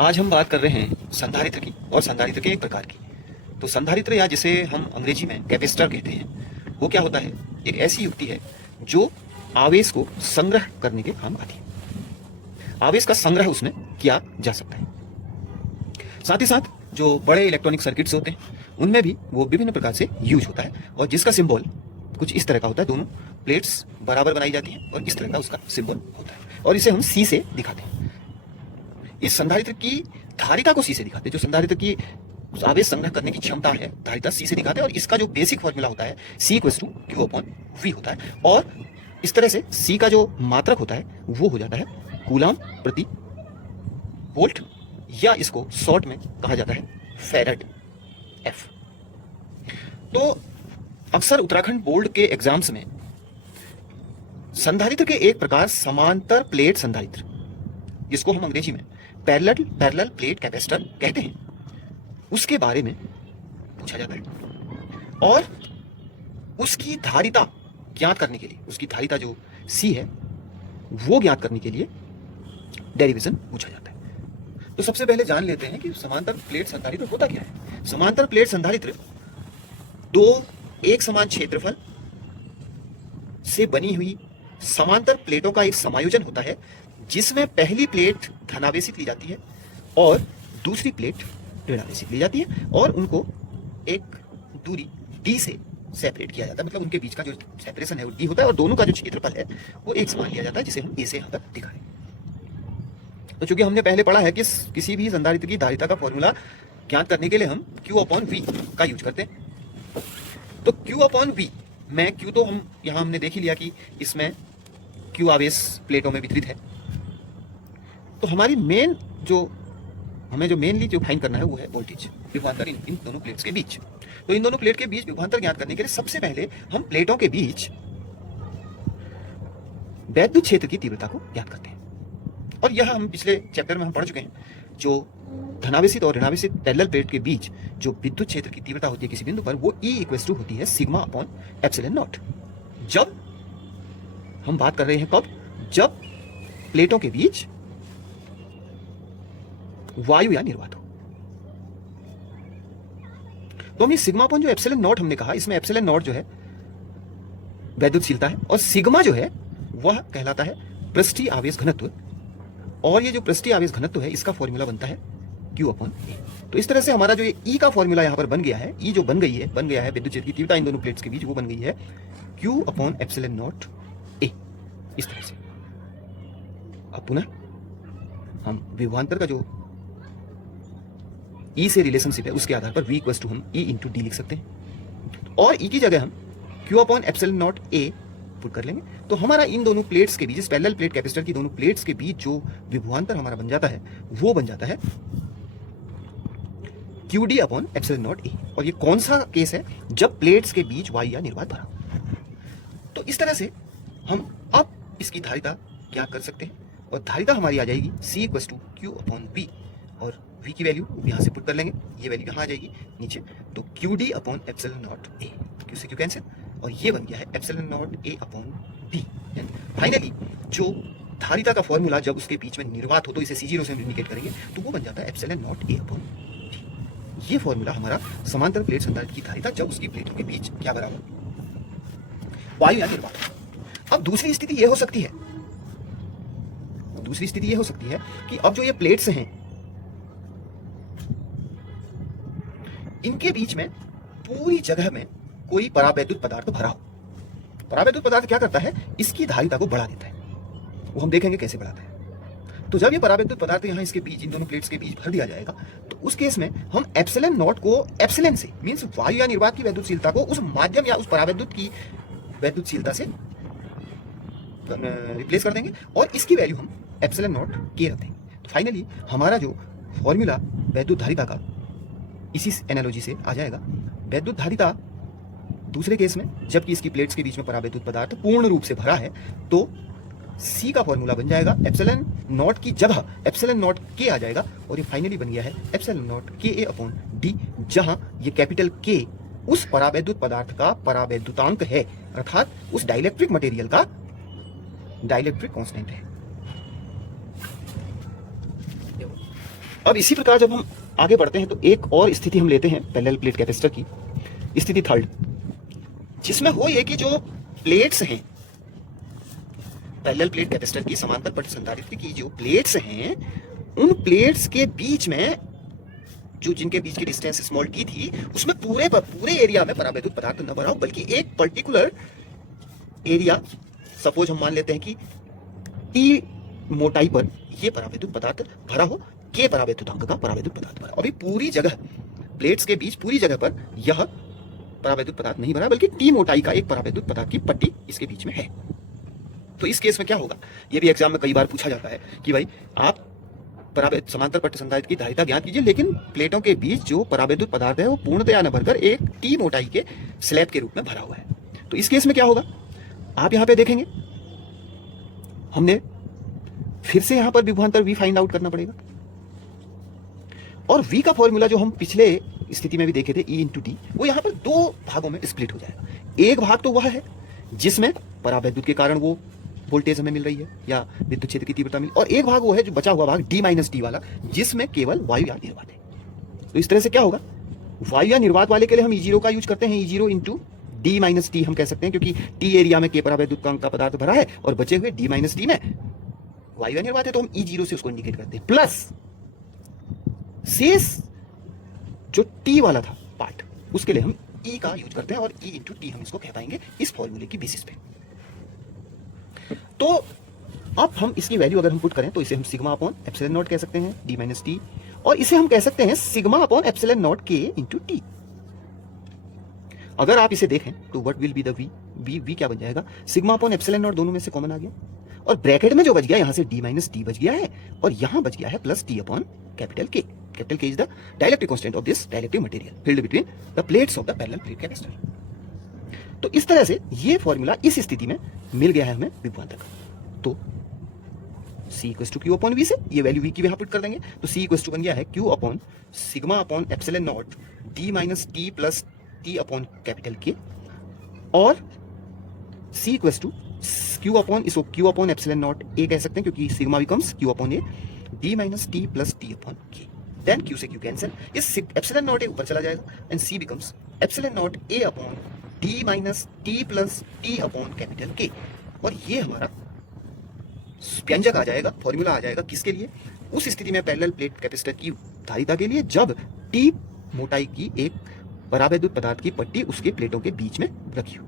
आज हम बात कर रहे हैं संधारित्र की और संधारित्र के एक प्रकार की। तो संधारित्र या जिसे हम अंग्रेजी में कैपेसिटर कहते हैं, वो क्या होता है? एक ऐसी युक्ति है जो आवेश को संग्रह करने के काम आती है। आवेश का संग्रह उसमें किया जा सकता है। साथ ही साथ जो बड़े इलेक्ट्रॉनिक सर्किट्स होते हैं उनमें भी वो विभिन्न प्रकार से यूज होता है, और जिसका सिंबल कुछ इस तरह का होता है। दोनों प्लेट्स बराबर बनाई जाती हैं और इस तरह का उसका सिंबल होता है, और इसे हम सी से दिखाते हैं। इस संधारित्र की धारिता को सी से दिखाते हैं। जो संधारित्र की आवेश संग्रह करने की क्षमता है, धारिता सी से दिखाते हैं। और इसका जो बेसिक फॉर्मूला होता है C = Q/V होता है। और इस तरह से C का जो मात्रक होता है वो हो जाता है कूलाम प्रति वोल्ट, या इसको शॉर्ट में कहा जाता है फैराड F। तो अक्सर उत्तराखंड बोर्ड के एग्जाम्स में संधारित्र के एक प्रकार समांतर प्लेट संधारित्र, जिसको हम अंग्रेजी में पैरेलल प्लेट कैपेसिटर कहते हैं, उसके बारे में पूछा जाता है। और उसकी धारिता ज्ञात करने के लिए, उसकी धारिता जो C है वो ज्ञात करने के लिए डेरिवेशन पूछा जाता है। तो सबसे पहले जान लेते हैं कि समांतर प्लेट संधारित्र होता क्या है। समांतर प्लेट संधारित्र दो एक समान क्षेत्रफल से बनी हुई समांतर प्लेटों का एक समायोजन होता है, जिसमें पहली प्लेट धनावेशित ली जाती है और दूसरी प्लेट ऋणावेशित ली जाती है, और उनको एक दूरी d से सेपरेट किया जाता है। मतलब उनके बीच का जो सेपरेशन है वो d होता है, और दोनों का जो क्षेत्रफल है वो एक समान लिया जाता है, जिसे हम a से यहाँ पर दिखाएं। तो चूंकि हमने पहले पढ़ा है कि किसी भी संधारित्र की धारिता का फॉर्मूला ज्ञात करने के लिए हम Q/V का यूज करते हैं। तो Q/V में Q तो हम यहाँ हमने देख ही लिया कि इसमें Q आवेश प्लेटों में वितरित है। तो हमारी हमें जो मेनली जो फाइंड करना है वो है वोल्टेज, विभवांतर इन दोनों प्लेट्स के बीच। तो इन दोनों प्लेट के बीच विभवांतर ज्ञात करने के लिए सबसे पहले हम प्लेटों के बीच वैद्युत क्षेत्र की तीव्रता को ज्ञात करते हैं। और यह हम पिछले चैप्टर में हम पढ़ चुके हैं। जो धनावेशित और ऋणावेशित पैरेलल प्लेट के बीच जो विद्युत क्षेत्र की तीव्रता होती है किसी बिंदु पर, वो E होती है σ/ε0। जब हम बात कर रहे हैं कब? जब प्लेटों के बीच वायु या निर्वात हो। तो हम ये σ जो ε0 हमने कहा, इसमें ε0 जो है वैद्युतशीलता है, और सिग्मा जो है वह कहलाता है पृष्ठीय आवेश घनत्व। और ये जो पृष्ठीय आवेश घनत्व है इसका फॉर्मूला बनता है Q/A। तो इस तरह से हमारा जो ये E का फॉर्मूला यहाँ पर बन गया है, E जो बन गया है विद्युत क्षेत्र की तीव्रता इन दोनों प्लेट्स के बीच, वो बन गई है Q/ε0A। इस तरह से अब पुनः हम विभवांतर का जो E से रिलेशनशिप है उसके आधार पर V = हम E × D लिख सकते हैं, और E की जगह हम Q/ε0A पुट कर लेंगे। तो हमारा इन दोनों प्लेट्स के बीच, इस पैरेलल प्लेट कैपेसिटर की दोनों प्लेट्स के बीच जो विभवांतर हमारा बन जाता है वो बन जाता है QD/ε0A। और ये कौन सा केस है? जब प्लेट्स के बीच वायु या निर्वात भरा। तो इस तरह से हम अब इसकी धारिता क्या कर सकते हैं, और धारिता हमारी आ जाएगी C = Q/V, और V की वैल्यू यहाँ से पुट कर लेंगे। ये वैल्यू यहाँ आ जाएगी नीचे, तो QD/ε0A, Q से Q कैंसिल, और ये बन गया है ε0A/D। फाइनली जो धारिता का फॉर्मूला जब उसके बीच में निर्वात हो, तो इसे C0 से इंडिकेट करेंगे, तो वो बन जाता है ε0A/D। ये फॉर्मूला हमारा समांतर प्लेट संधारित्र की धारिता जब उसकी प्लेटों के बीच क्या बराबर, वायु या निर्वात। अब दूसरी स्थिति ये हो सकती है कि अब जो ये प्लेट्स हैं इनके बीच में पूरी जगह में कोई परावैद्युत पदार्थ भरा हो। परावैद्युत पदार्थ क्या करता है? इसकी धारिता को बढ़ा देता है। वो हम देखेंगे कैसे बढ़ाता है। तो जब ये परावैद्युत पदार्थ यहाँ इसके बीच, इन दोनों प्लेट्स के बीच भर दिया जाएगा, तो उस केस में हम ε0 को एप्सिलॉन से, मींस वायु या निर्वात की वैद्युतशीलता को उस माध्यम या उस परावैद्युत की वैद्युतशीलता से रिप्लेस कर देंगे, और इसकी वैल्यू हम ε0K रख देंगे। तो फाइनली हमारा जो फॉर्मूला वैद्युत धारिता का इसी एनालॉजी से आ जाएगा। वैद्युत धारिता दूसरे केस में जबकि इसकी प्लेट्स के बीच में परावैद्युत पदार्थ पूर्ण रूप से भरा है, तो C का फॉर्मूला बन जाएगा ε0 की जगह ε0K आ जाएगा, और ये फाइनली बन गया है ε0KA/D, जहां ये कैपिटल K उस परावैद्युत पदार्थ का परावैद्युतांक है, अर्थात उस डाइलेक्ट्रिक मटेरियल का डाइलेक्ट्रिक कांस्टेंट है। अब इसी प्रकार जब हम आगे बढ़ते हैं तो एक और स्थिति हम लेते हैं पैरेलल प्लेट कैपेसिटर की, स्थिति थर्ड, जिसमें हो ये कि जो प्लेट्स हैं पैरेलल प्लेट कैपेसिटर की, समांतर पट संधारित्र की जो प्लेट्स हैं, उन प्लेट्स के बीच में जो जिनके बीच की डिस्टेंस स्मॉल टी थी, उसमें पूरे एरिया में परावैद्युत पदार्थ न भरा हो, बल्कि एक पर्टिकुलर एरिया, सपोज हम मान लेते हैं कि टी मोटाई पर ये परावैद्युत पदार्थ भरा हो, के परावैद्युतांक का परावैद्युत पदार्थ भरा। अभी पूरी जगह प्लेट्स के बीच पूरी जगह पर यह परावैद्युत पदार्थ नहीं भरा, बल्कि टी मोटाई का एक परावैद्युत पदार्थ की पट्टी इसके बीच में है। तो इस केस में क्या होगा, ये भी एग्जाम में कई बार पूछा जाता है कि भाई आप समांतर पट्ट संधारित्र की धारिता ज्ञात कीजिए, लेकिन प्लेटों के बीच जो परावैद्युत पदार्थ है वो पूर्णतया न भरकर एक टी मोटाई के स्लैब के रूप में भरा हुआ है। तो इस केस में क्या होगा, आप यहां पे देखेंगे हमने फिर से यहां पर विभवांतर V फाइंड आउट करना पड़ेगा, और V का फॉर्मूला जो हम पिछले स्थिति में भी देखे थे E इंटू टी, वो यहां पर दो भागों में स्प्लिट हो जाएगा। एक भाग तो वह है जिसमें परावैद्युत के कारण वो वोल्टेज हमें मिल रही है या विद्युत क्षेत्र की तीव्रता मिली, और एक भाग वो है जो बचा हुआ भाग D माइनस टी वाला, जिसमें केवल वायु या निर्वात है। तो इस तरह से क्या होगा, वायु या निर्वात वाले के लिए हम E0 का यूज करते हैं, E0 into D minus T हम कह सकते हैं, क्योंकि टी एरिया में के परावैद्युतांक का पदार्थ भरा है और बचे हुए D माइनस टी में वायु या निर्वात है, तो हम E0 से उसको इंडिकेट करते हैं, प्लस शेष जो टी वाला था पार्ट, उसके लिए हम E का यूज करते हैं, और E इंटू टी हम इसको कह पाएंगे इस फॉर्मूले की बेसिस पे। तो अब हम इसकी वैल्यू अगर हम पुट करें तो इसे हम सिग्मा अपॉन एप्सिलॉन नॉट कह सकते हैं, D माइनस टी, और इसे हम कह सकते हैं सिग्मा अपॉन एप्सिलॉन नॉट के इंटू टी। अगर आप इसे देखें तो what will be the V क्या बन जाएगा, सिग्मा अपॉन एप्सिलॉन नॉट दोनों में से कॉमन आ गया, और ब्रैकेट में जो बच गया यहां से D माइनस टी बच गया है, और यहां बच गया है plus T upon capital K। Capital K is the dielectric constant of this dielectric material field between the plates of the parallel plate capacitor. तो इस तरह से ये फॉर्मूला इस स्थिति में मिल गया है हमें विभवांतर का। तो C equals to Q upon V से ये वैल्यू V की यहां पुट कर देंगे, तो C इक्वल्स टू बन गया है Q upon sigma upon epsilon naught D minus T plus T upon capital K, और C equals to Q upon, इसको Q upon epsilon naught A कह सकते हैं, क्योंकि sigma becomes Q upon A, D minus T plus T upon K, then Q से Q cancel, इस epsilon naught A ऊपर चला जाएगा, and C becomes epsilon naught A upon D minus T plus T upon capital K, और ये हमारा व्यंजक आ जाएगा, फॉर्मूला आ जाएगा किसके लिए, उस स्थिति में पैरेलल प्लेट कैपेसिटर की धारिता के लिए जब टी मोटाई की एक परावैद्युत पदार्थ की पट्टी उसके प्लेटों के बीच में रखी हो।